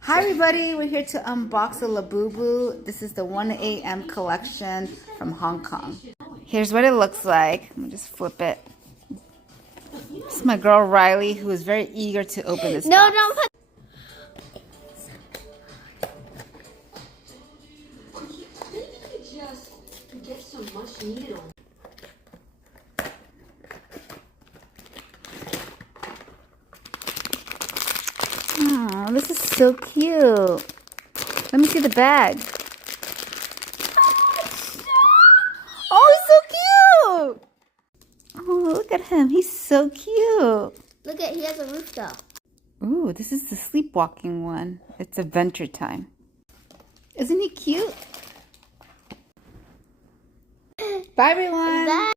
Hi everybody, we're here to unbox the Labubu. This is the 1 a.m. collection from Hong Kong. Here's what it looks like. Let me just flip it. This is my girl Riley, who is very eager to open this box. Don't put. Just get some much needed on. Oh, this is so cute. Let me see the bag. Oh, he's so cute. Oh, look at him. He's so cute. Look at, he has a roof though. Ooh, this is the sleepwalking one. It's Adventure Time. Isn't he cute? Bye, everyone. Bye.